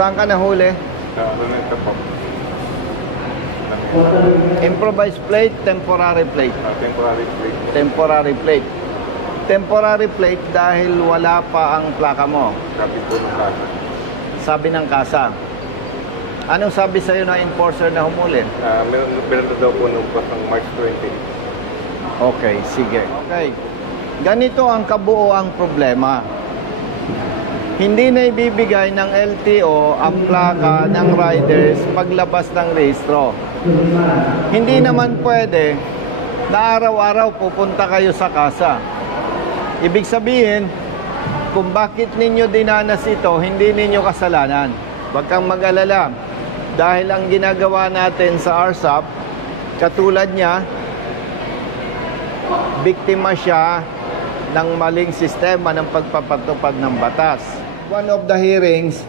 Saan ka nahuli? Luneta po. Improvised plate, temporary plate. Temporary plate. Temporary plate. Temporary plate dahil wala pa ang plaka mo. Sabi po ng kasa. Sabi ng kasa. Anong sabi sa'yo ng enforcer na humuli? Meron na daw po nung pasang March 20. Okay, sige. Okay. Ganito ang kabuoang problema. Hindi na ibibigay ng LTO ang plaka ng riders paglabas ng rehistro. Hindi naman pwede na araw-araw pupunta kayo sa kasa. Ibig sabihin, kung bakit ninyo dinanas ito, hindi ninyo kasalanan. Huwag kang mag-alala. Dahil ang ginagawa natin sa RSAP, katulad niya, biktima siya ng maling sistema ng pagpapatupad ng batas. One of the hearings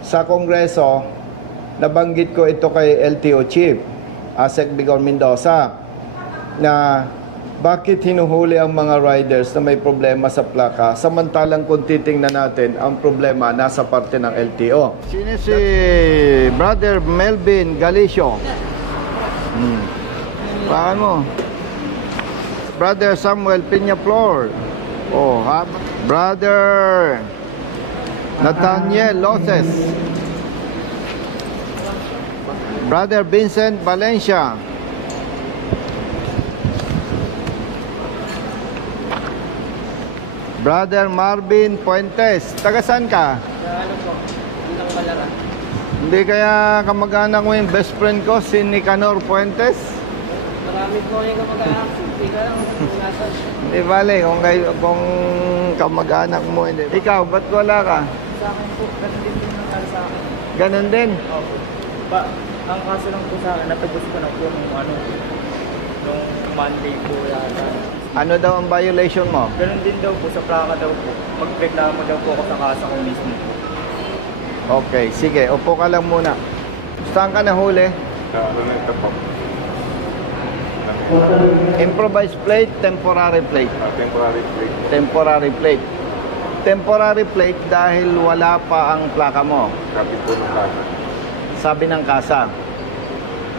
sa Kongreso, nabanggit ko ito kay LTO Chief, Asek Bigor Mendoza, na bakit hinuhuli ang mga riders na may problema sa plaka, samantalang kung titingnan natin, ang problema nasa parte ng LTO. Sino si Brother Melvin Galicio? Paano mo? Brother Samuel Peñaflor. Oh, ha? Brother Nathaniel Loses. Brother Vincent Valencia. Brother Marvin Puentes. Taga saan ka? Ano po? Hindi Malara. Hindi kaya kamag-anak mo yung best friend ko, si Nicanor Puentes? Marami po yung kamag-anak. Hindi ka lang. Hindi bale, kung kamag-anak mo. Hindi. Ikaw, ba't wala ka? Sa akin po, ganun din po nangyari sa akin. Ganon din. Opo. Ang kaso lang po sa akin, natubos ko na po nung nung Monday po yata. Ano daw ang violation mo? Ganun din daw po, sa plaka daw po. Magreklamo daw po ako sa kasa ko mismo. Okay, sige. Upo ka lang muna. Saan ka nahuli? Luneta po. Improvised plate, temporary plate. Temporary plate. Temporary plate. Temporary plate dahil wala pa ang plaka mo. Sabi po ng kasa. Sabi ng kasa.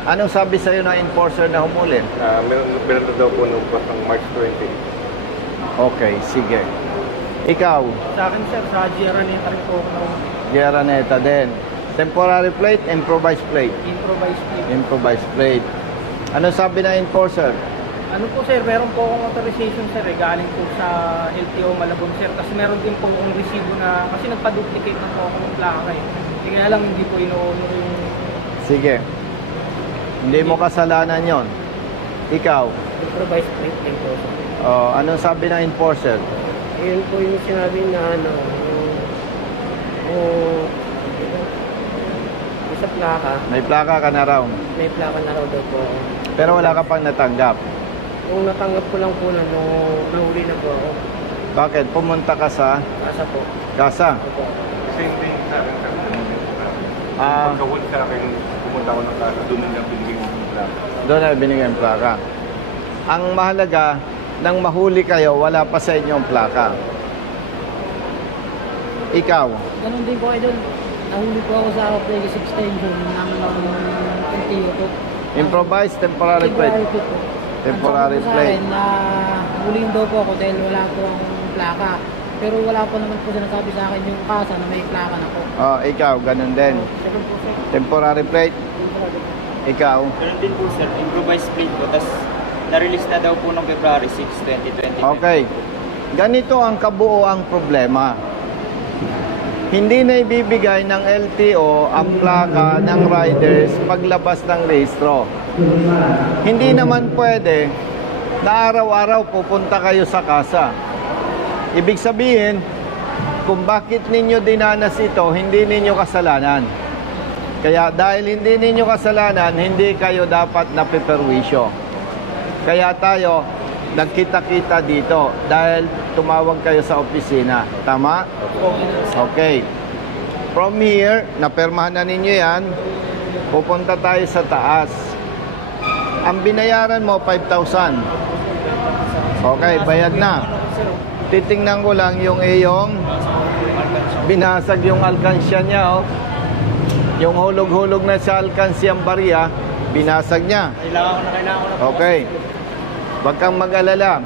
Anong sabi sa'yo ng enforcer na humuli? Meron na daw po nung pasang March 20. Okay, sige. Ikaw, Sa akin sir, sa Giraneta rin po ako Geraneta din. Temporary plate, improvised plate. improvise po. Improvised plate. Ano sabi ng enforcer? Ano po sir, meron po akong authorization sir, galing po sa LTO Malabon sir. Kasi meron din po akong resibo na, kasi nagpa-duplicate na po ako ng plaka eh. Kaya lang hindi po inuuno yung... Sige. Hindi mo kasalanan yon. Ikaw, Improvise plate din po sir. anong sabi ng enforcer? Ayun po yung sinabi na sa plaka, May plaka ka na raw. may plaka na raw daw po. Pero wala ka pang natanggap. Yung natanggap ko lang po na nung nahuli na po ako. Bakit? Pumunta ka sa Kasa po. kasa. Opo. Same thing sa akin. Pagkahul sa akin, pumunta ako ng kasa. Doon na binigay mo yung plaka. Doon na binigyan yung plaka. Ang mahalaga, nang mahuli kayo, wala pa sa inyo ang plaka. Ikaw, Ganun din po idol. Nahuli po ako sa Operation Extension namin ng LTO po. improvised temporary plate. Po. Temporary Ang sabi po sa plate. akin na huliin daw po ako dahil wala po akong plaka. Pero wala po naman po sinasabi sa akin yung kasa na may plaka na po. Oh, ikaw, ganun din. Ganun po sir. Temporary plate. Ikaw, Ganun din po sir, improvised plate po. Tapos na-release na daw po noong February 6, 2020. okay. Ganito ang kabuoang problema. Hindi na ibibigay ng LTO ang plaka ng riders paglabas ng rehistro. Hindi naman pwede na araw-araw pupunta kayo sa kasa. Ibig sabihin, kung bakit ninyo dinanas ito, hindi ninyo kasalanan. Kaya dahil hindi ninyo kasalanan, hindi kayo dapat napiperwisyo. Kaya tayo, nagkita-kita dito dahil tumawag kayo sa opisina. Tama? Okay. From here, napirmahan na ninyo yan, pupunta tayo sa taas. Ang binayaran mo, 5,000. Okay, bayad na. Titingnan ko lang yung iyong binasag yung alkansya niya. Oh. Yung hulog-hulog na sa alkansiyang barya, binasag niya. Kailangan ko na Okay. Huwag kang mag-alala.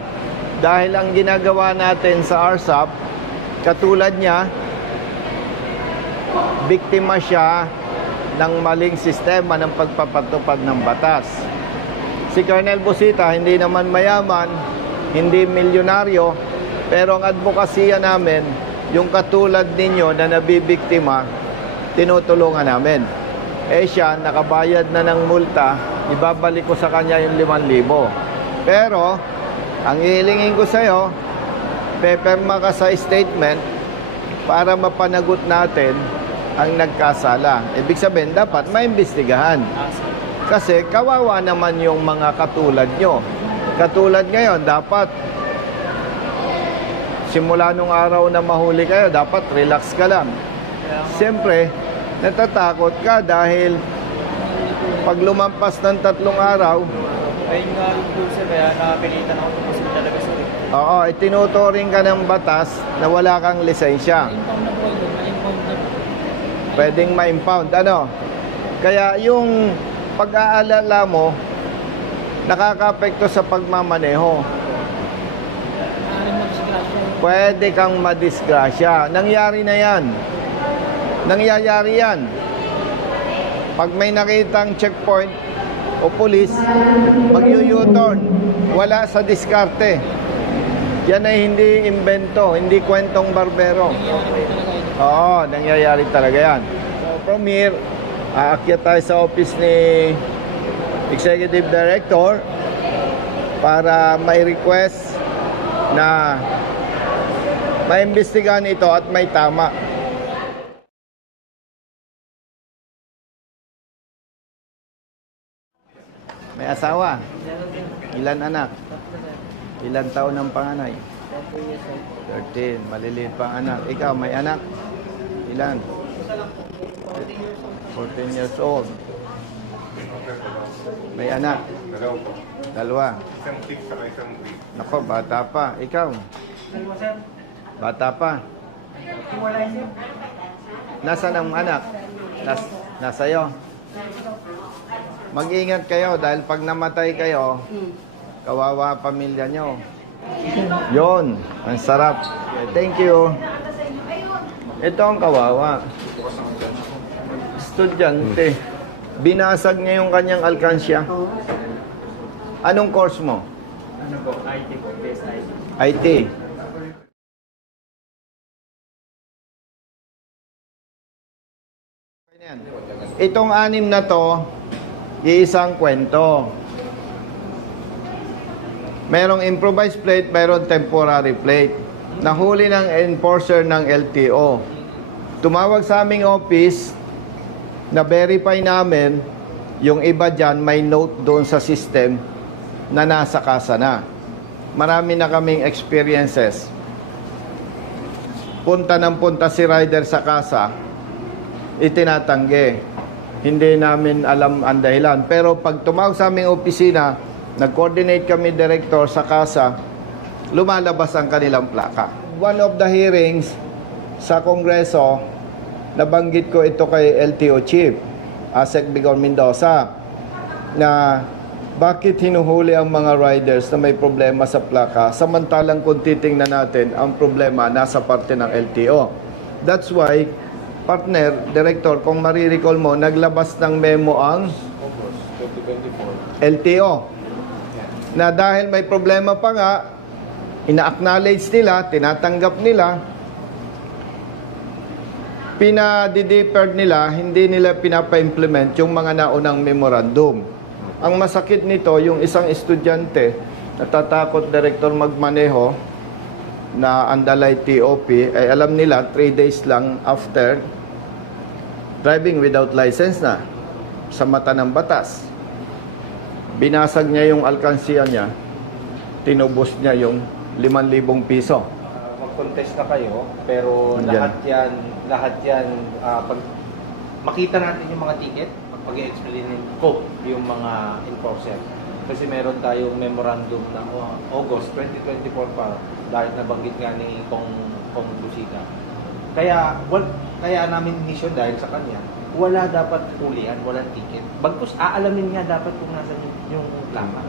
Dahil ang ginagawa natin sa RSAP, katulad niya, biktima siya ng maling sistema ng pagpapatupad ng batas. Si Colonel Busita, hindi naman mayaman, hindi milyonaryo, pero ang advokasya namin, yung katulad ninyo na nabibiktima, tinutulungan namin. Eh siya, nakabayad na ng multa, ibabalik ko sa kanya yung 5,000. Pero, ang hihilingin ko sa'yo, peperma ka sa statement para mapanagot natin ang nagkasala. Ibig sabihin, dapat maimbestigahan. Kasi kawawa naman yung mga katulad nyo. Katulad ngayon, dapat simula nung araw na mahuli kayo, dapat relax ka lang. Siyempre, natatakot ka dahil pag lumampas ng 3 araw, Ayun nga yung tool sir, kaya nakapilitan ako tumusok talaga sir. oo, itinuturing ka ng batas na wala kang lisensya. Ma-impound na po yun. Ma-impound na po. Pwedeng ma-impound. Ano? Kaya yung pag-aalala mo, nakaka-apekto sa pagmamaneho. Maaaring madisgrasya. Pwede kang madisgrasya. Nangyari na yan. Nangyayari yan. Pag may nakitang checkpoint o pulis, mag-u-turn. Wala sa diskarte. Yan ay hindi imbento, hindi kwentong barbero. Oo, nangyayari talaga yan. So, from here, aakyat tayo sa office ni Executive Director para may request na maimbestigahan ito at may tama. May asawa? Ilan anak? Ilan taon ang panganay? 13. Maliliit pa ang anak. Ikaw, may anak? Ilan? 14 years old. May anak? Dalawa. Isang 6 saka isang 3. Nako, bata pa. Ikaw? Bata pa. Nasaan ang anak? Nasa'yo? Mag-ingat kayo dahil pag namatay kayo, kawawa pamilya nyo. Yon, ang sarap. Thank you. Ito ang kawawa. Estudyante. Binasag niya yung kanyang alkansya. Anong course mo? Ano po? IT po, best IT. IT. Itong 6 na to, iisang kwento. Merong improvised plate, merong temporary plate. Nahuli ng enforcer ng LTO. Tumawag sa aming office, na-verify namin, yung iba dyan may note doon sa system na nasa kasa na. Marami na kaming experiences. Punta ng punta si rider sa kasa, itinatanggi. Hindi namin alam ang dahilan. Pero pag tumawag sa aming opisina, nag-coordinate kami director sa kasa, lumalabas ang kanilang plaka. One of the hearings sa Kongreso, nabanggit ko ito kay LTO Chief, Asek Bigor Mendoza, na bakit hinuhuli ang mga riders na may problema sa plaka, samantalang kung titingnan natin, ang problema nasa parte ng LTO. That's why, partner, director, kung marirecall mo, naglabas ng memo ang LTO na dahil may problema pa nga, ina-acknowledge nila, tinatanggap nila, pinadideferred nila, hindi nila pinapa-implement yung mga naunang memorandum. Ang masakit nito, yung isang estudyante, natatakot director magmaneho na andalay TOP, ay alam nila 3 days lang after driving without license na sa mata ng batas. Binasag niya yung alkansiya niya, tinubos niya yung 5,000 piso. Mag-contest na kayo, pero Andyan. lahat yan, pag makita natin yung mga ticket, pag-i-explain ko yung mga enforcer. Kasi meron tayong memorandum ng August 2024 pa, dahil nabanggit nga ni Kong Busita. Kaya namin mission dahil sa kanya, wala dapat hulian, walang ticket. Bagkus aalamin nga dapat kung nasan yung plaka.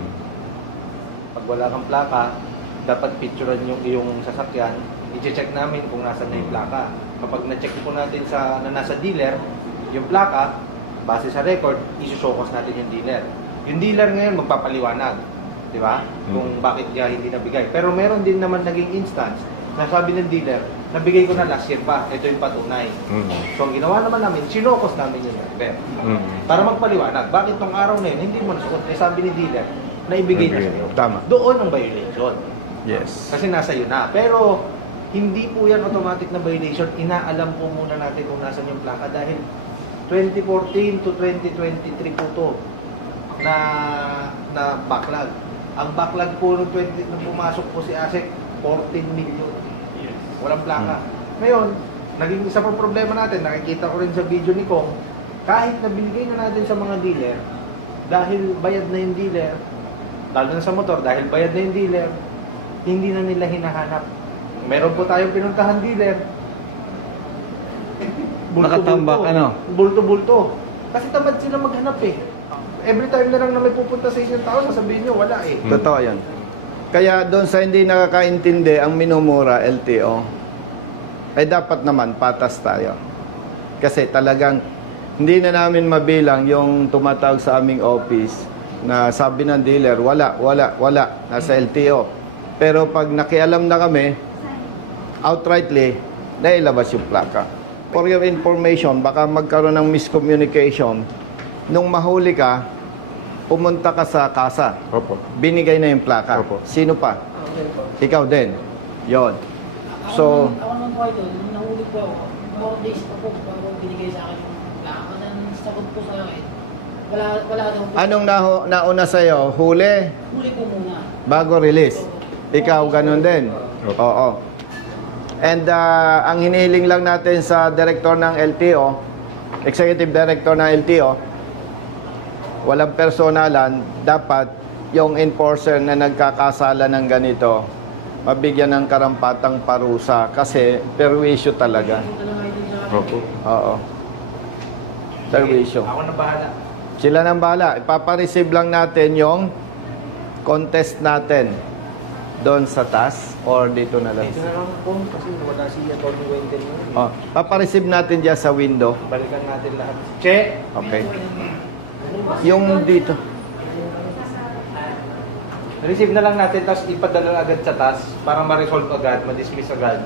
Pag wala kang plaka, dapat picturean yung iyong sasakyan, i-check namin kung nasan na yung plaka. Kapag na-check po natin na nasa dealer, yung plaka, base sa record, isusokos natin yung dealer. Yung dealer ngayon magpapaliwanag, di ba? Kung bakit niya hindi nabigay. Pero meron din naman naging instance na sabi ng dealer, nabigay ko na last year pa, ito yung patunay. So ang ginawa naman namin, sinokos namin yung driver. Para magpaliwanag, bakit tong araw na yun, hindi mo nasuot. Eh sabi ni dealer, na ibigay na sa'yo. Tama. Doon ang violation. Yes. Kasi nasa iyo na. Pero hindi po yan automatic na violation. Inaalam po muna natin kung nasan yung plaka dahil 2014 to 2023 po to na backlog. Ang backlog po nung pumasok po si ASEC, 14 million. Walang plaka. Ngayon, naging isa pa problema natin, nakikita ko rin sa video ni Kong, kahit na binigay na natin sa mga dealer, dahil bayad na yung dealer, lalo na sa motor, dahil bayad na yung dealer, hindi na nila hinahanap. Meron po tayong pinuntahan dealer. Nakatambak, ano? Bulto-bulto. Kasi tamad sila maghanap eh. Every time na lang na may pupunta sa inyong tao, sasabihin nyo, wala eh. Totoo yan. Kaya doon sa hindi nakakaintindi ang minumura LTO, ay dapat naman patas tayo. Kasi talagang hindi na namin mabilang yung tumatawag sa aming office na sabi ng dealer, wala, nasa LTO. Pero pag nakialam na kami, outrightly, nailabas yung plaka. For your information, baka magkaroon ng miscommunication. Nung mahuli ka, pumunta ka sa kasa. Opo. Binigay na yung plaka. Opo. Sino pa? Ikaw din. Yon. So, Ako naman po ito, nung nahuli po ako, 4 days pa po bago binigay sa akin yung plaka. Nang sagot po sa akin, wala daw po. anong nauna sa'yo? Huli? Huli po muna. Bago release? Ikaw, ganun din? Oo. And ang hinihiling lang natin sa director ng LTO, executive director ng LTO, walang personalan, dapat yung enforcer na nagkakasala ng ganito, mabigyan ng karampatang parusa kasi perwisyo talaga. Opo. Oo. Perwisyo. Ako na bahala. Sila nang bahala. Ipapareceive lang natin yung contest natin doon sa taas or dito na lang. Ito na lang po kasi wala si Atty. Wendell yun. Oh, papareceive natin dyan sa window. Balikan natin lahat. Che! Okay. Yung dito. Receive na lang natin, tapos ipadala agad sa taas para ma-resolve agad, ma-dismiss agad.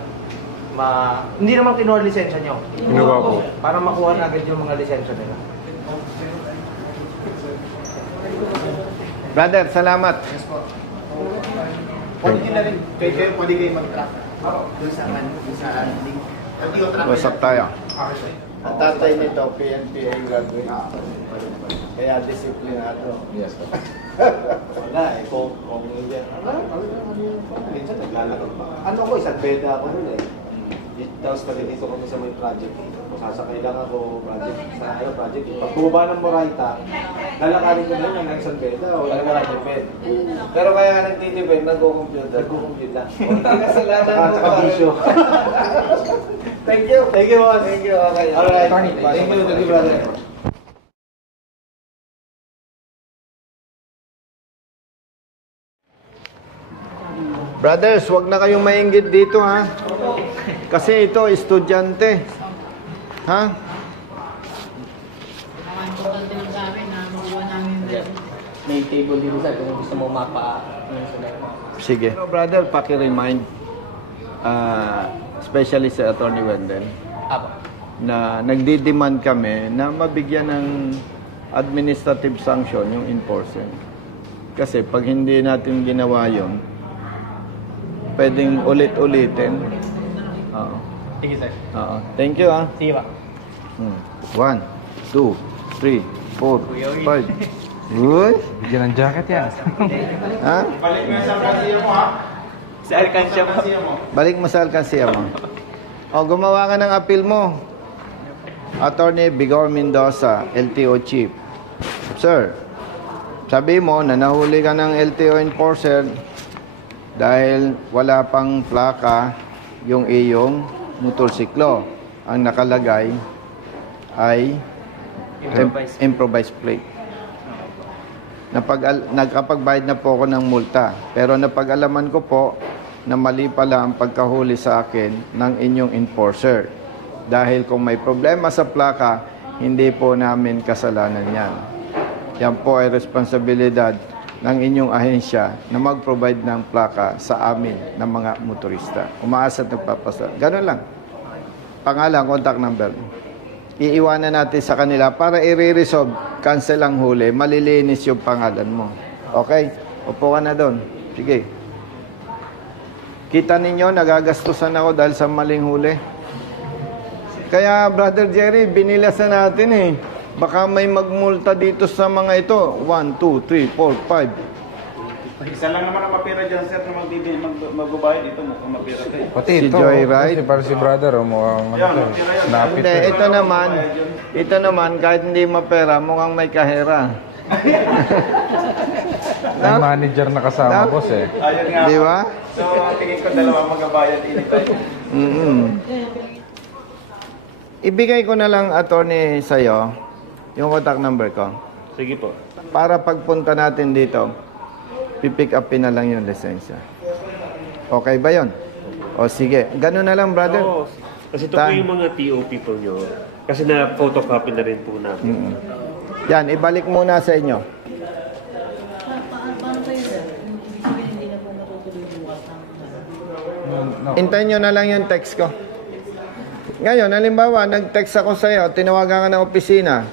Hindi naman kinuha lisensya nyo. Kinuha po. Para makuha na agad yung mga lisensya nila. Brother, salamat. Pwede na rin, pwede kayo mag-track doon sa link. Usap tayo. Ang tatay nito, PNPA graduate. Kaya disiplinado. Yes. Wala eh, kung hindi. Minsan naglalakad pa. Ano ko, isang beda ako nun eh. Tapos pag dito kami sa may project, kung sasakay lang ako sa project, pag bumaba ng Moraita, lalakarin ko lang ng isang beda o lalakarin yung bed. Pero kaya nagtitipid, nag-computer. Nag-computer lang. Kasalanan mo pa. Thank you. Thank you, boss. Thank you. Okay. Alright. Thank you, brother. Brothers, wag na kayong mainggit dito ha. Kasi ito, estudyante. Ha? Ang importante lang sa amin na makuha namin rin. May table dito sa kung gusto mo mapa. Sige. Brother, paki-remind, especially sa Atty. Wendell, na nagdi-demand kami na mabigyan ng administrative sanction yung enforcer. Kasi pag hindi natin ginawa yun, pwedeng ulit-ulitin. Oo. Sige sir. Oo. Thank you, ah. Sige ba? 1, 2, 3, 4, 5. Uy! Bigyan ng jacket yan. Ha? Balik mo sa kasiya mo ha. Sa Alcancia po. Balik mo sa alkansiya mo. O, gumawa ka ng appeal mo. Attorney Bigor Mendoza, LTO Chief. Sir, sabi mo na nahuli ka ng LTO enforcer dahil wala pang plaka yung iyong motorsiklo. Ang nakalagay ay Improvised plate. Nagkapagbayad na po ako ng multa. Pero napag-alaman ko po na mali pala ang pagkahuli sa akin ng inyong enforcer. Dahil kung may problema sa plaka, hindi po namin kasalanan yan. Yan po ay responsibilidad ng inyong ahensya na mag-provide ng plaka sa amin ng mga motorista. Umaasa at nagpapasa. Ganun lang. Pangalan, contact number. Iiwanan natin sa kanila para i-resolve, cancel ang huli, malilinis yung pangalan mo. Okay? Upo ka na doon. Sige. Kita ninyo, nagagastusan ako dahil sa maling huli. Kaya, Brother Jerry, binilasan natin eh. Baka may magmulta dito sa mga ito. 1, 2, 3, 4, 5. Isa lang naman ang mapira dyan, sir, na magbabayad dito. Mukhang mapira kayo. Pati Si ito, Joyride. para si brother, mukhang Yan, mapira yan. napit. Hindi, ito naman, kahit hindi mapera, mukhang may kahera. May manager na kasama, boss eh. Ayun nga. Di ba? So, tingin ko dalawa magbabayad anytime. Ibigay ko na lang, attorney, sa'yo, yung contact number ko. Sige po. Para pagpunta natin dito, pipick upin na lang yung lisensya. Okay ba yon? O sige, gano'n na lang, brother. Oo. Kasi ito po yung mga TOP po nyo. Kasi na-photocopy na rin po namin. Yan, ibalik muna sa inyo. Paano kayo, sir? Ibig sabihin, hindi na po matutuloy bukas ng... Hintayin nyo na lang yung text ko. Ngayon, halimbawa, nag-text ako sa'yo, tinawagan ka ng opisina,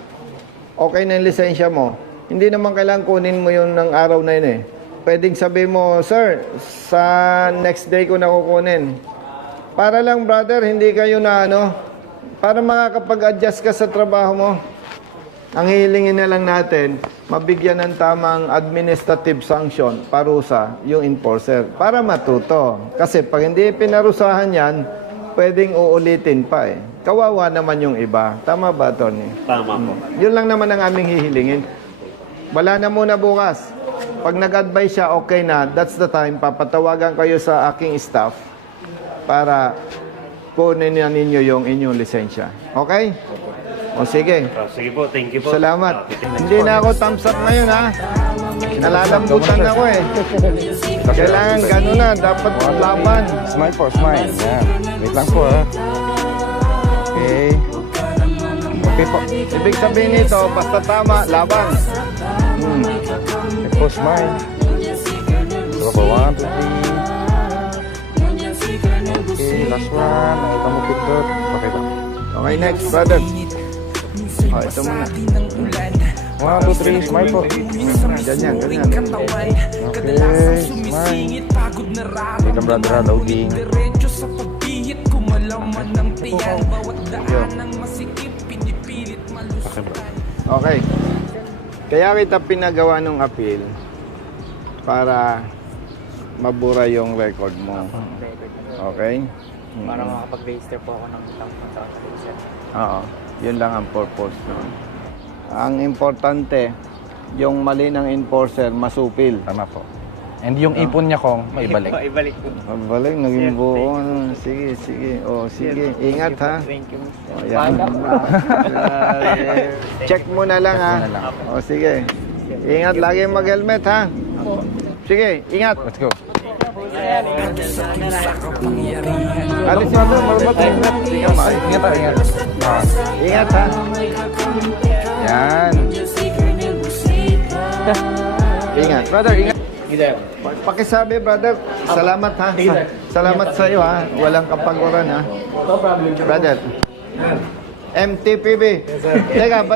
okay na yung lisensya mo, hindi naman kailangan kunin mo yun ng araw na yun eh. Pwedeng sabihin mo, sir, sa next day ko na kukunin. Para lang, brother, hindi kayo na para makakapag-adjust ka sa trabaho mo. Ang hihilingin na lang natin, mabigyan ng tamang administrative sanction, parusa, yung enforcer, para matuto. Kasi pag hindi pinarusahan yan, pwedeng uulitin pa eh. Kawawa naman yung iba. Tama ba, Tony? Tama po. Yun lang naman ang aming hihilingin. Wala na muna bukas. Pag nag-advise siya, okay na, that's the time, papatawagan kayo sa aking staff para kunin na ninyo yung inyong lisensya. Okay? O sige. Sige po, thank you po. Salamat. Hindi na ako thumbs up ngayon ha. Nalalambutan ako eh. Kailangan gano'n na. Dapat laban. Smile po, smile. Yan. Wait lang po, ha. Okay. Okay po. Ibig sabihin nito, basta tama, laban. Okay po, smile. So, po, 1, 2, 3. Okay, last one. Nakita mo pindot. Okay ba? Okay, next, brother. Oh, ito muna. 1, 2, 3. Smile po. Ganyan, ganyan. Okay, smile. Wait lang, brother, ha. Loading. Okay, bro. Okay. Kaya kita pinagawa ng appeal para mabura yung record mo. Okay? Para makapag-register po ako ng transaction, sir. Oo. Yun lang ang purpose nun. Ang importante, yung mali ng enforcer, masupil. Tama po. And yung ipon niya kong, maibalik. Ibalik po. Balik, naging buo. Sige, sige. O, sige. Ingat ha. Thank you. O, yan. Check mo na lang ha. O, sige. Ingat, lagi mag-helmet ha. Sige, ingat. Let's go. Alis mo doon, marabot. Sige, Mike. Ingat, ingat. Ingat ha. Yan. Ingat. Brother, ingat. Pakisabi, brother. Salamat ha. Salamat sa iyo ha. Walang kapaguran ha. No problem. Brother. MTPB. Teka,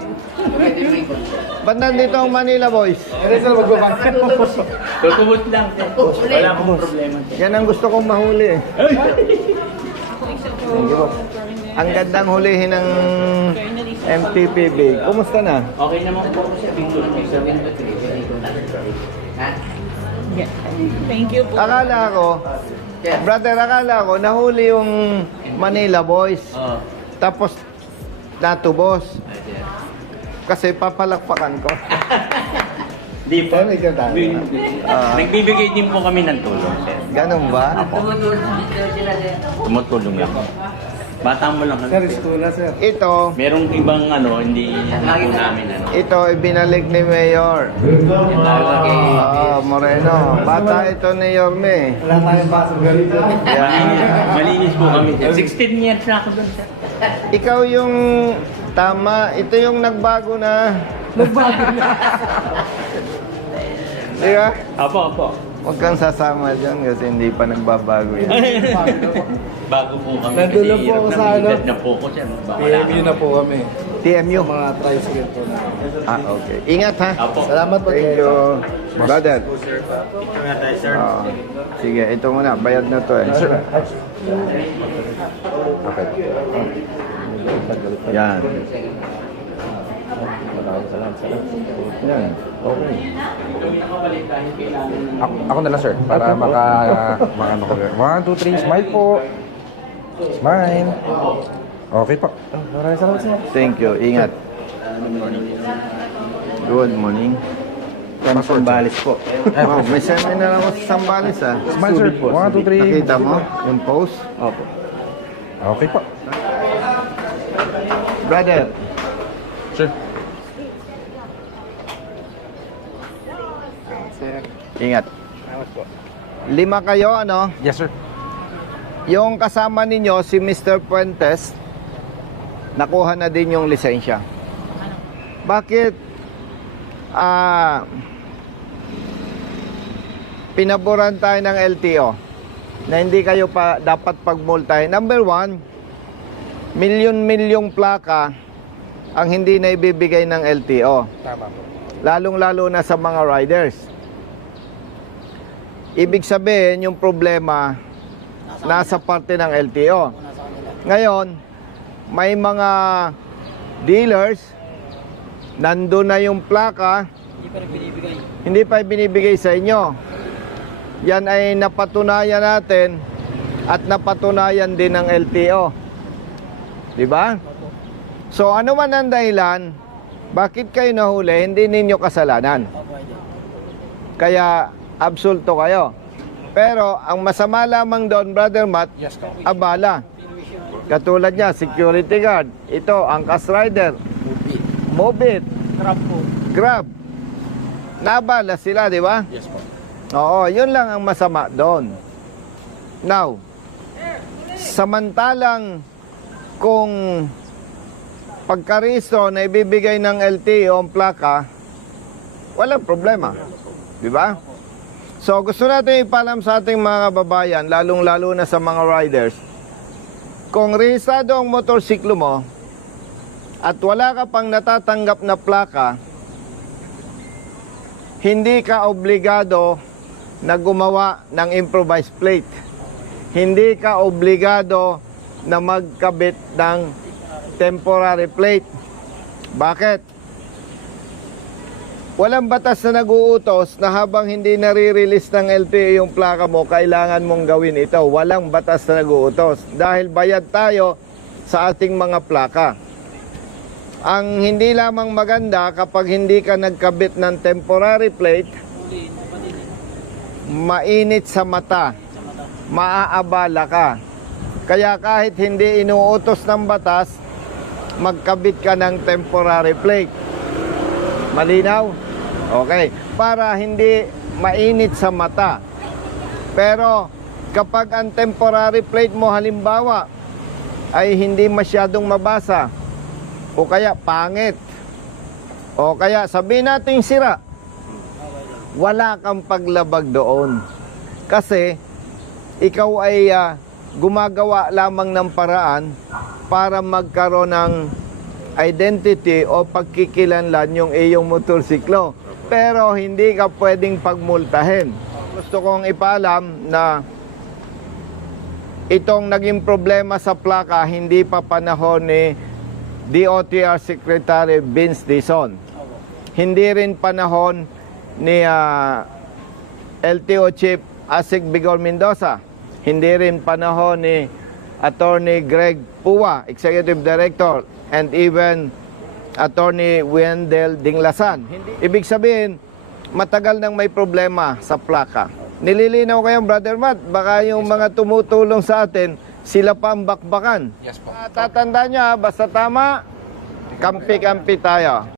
ba't nandito ang Manila Boys? Tutumot lang. Wala akong problema. Yan ang gusto kong mahuli eh. Ang gandang hulihin ng MTPB. Kumusta na? Okay naman po ako sa video ng 7 Thank you po. Akala ko, brother, akala ko, nahuli yung Manila Boys. Tapos, natubos. Kasi papalakpakan ko. Di po. Nagbibigay din po kami ng tulong, sir. Ganun ba? Tumutulong lang. Bata mo lang. Sir, istula, sir. Ito, Merong ibang hindi po namin ito ibinalik ni Mayor. Moreno. Bata ito ni Yorme. Wala tayong pasok ganito. Malinis po kami. 16 years na ako doon, sir. Ikaw yung tama. Ito yung nagbago na. Di ba? Apo. Huwag kang sasama dyan kasi hindi pa nagbabago yan. Bago po kami. Nandun po ako sa ano? Na po ko, sir. PMU na po kami. TMU. Mga tricycle po na. Okay. Ingat ha. Apo. Salamat po. Thank you. Brother. Ito nga tayo, sir. Sige, ito muna. Bayad na to eh. Okay. Yan. Maraming salamat. Yan. Okay. Ako na lang, sir. Para maka ano ko. 1, 2, 3. Smile po. Smile. Okay po. Maraming salamat, sir. Thank you. Ingat. Good morning. From Sambales po. Wow, may seminar ako sa Sambales ah. Smile, sir. 1, 2, 3. Nakita mo yung post? Opo. Okay po. Brother, Sir. ingat. 5 kayo, ano? Yes, sir. Yung kasama ninyo, si Mr. Puentes, nakuha na din yung lisensya. Bakit? Pinaboran tayo ng LTO na hindi kayo pa dapat pagmultahin. Number 1, milyon-milyong plaka ang hindi na ibibigay ng LTO. Tama po. Lalong-lalo na sa mga riders. Ibig sabihin, yung problema nasa parte ng LTO. Ngayon, may mga dealers, nandun na yung plaka, hindi pa binibigay sa inyo. Yan ay napatunayan natin at napatunayan din ng LTO. Di ba? So ano man ang dahilan, bakit kayo nahuli, hindi ninyo kasalanan. Kaya absulto kayo. Pero ang masama lamang doon, Brother Matt, abala. Katulad niya, security guard. Ito, angkas rider. Mobit. Grab. Nabala sila, di ba? Yes po. Oo, yun lang ang masama doon. Now, samantalang kung pagkaristo na ibibigay ng LTO ang plaka, walang problema. Di ba? So, gusto natin ipalam sa ating mga kababayan, lalong-lalo na sa mga riders, kung rehistrado ang motorsiklo mo at wala ka pang natatanggap na plaka, hindi ka obligado na gumawa ng improvised plate. Hindi ka obligado na magkabit ng temporary plate. Bakit? Walang batas na nag-uutos na habang hindi nare-release ng LTO yung plaka mo, kailangan mong gawin ito. Walang batas na nag-uutos. Dahil bayad tayo sa ating mga plaka. Ang hindi lamang maganda kapag hindi ka nagkabit ng temporary plate, mainit sa mata, maaabala ka. Kaya kahit hindi inuutos ng batas, magkabit ka ng temporary plate. Malinaw? Okay. Para hindi mainit sa mata. Pero kapag ang temporary plate mo halimbawa ay hindi masyadong mabasa o kaya pangit o kaya sabihin natin sira, wala kang paglabag doon. Kasi ikaw ay gumagawa lamang ng paraan para magkaroon ng identity o pagkikilanlan yung iyong motorsiklo. Pero hindi ka pwedeng pagmultahin. Gusto kong ipaalam na itong naging problema sa plaka hindi pa panahon ni DOTR Secretary Vince Dizon. Hindi rin panahon ni LTO Chief Asik Bigor Mendoza. Hindi rin panahon ni Attorney Greg Puwa, Executive Director, and even Attorney Wendell Dinglasan. Ibig sabihin, matagal nang may problema sa plaka. Nililinaw kayo, Brother Matt, baka yung mga tumutulong sa atin, sila pa ang bakbakan. Yes po. Tatandaan nyo, basta tama, kampi-kampi tayo.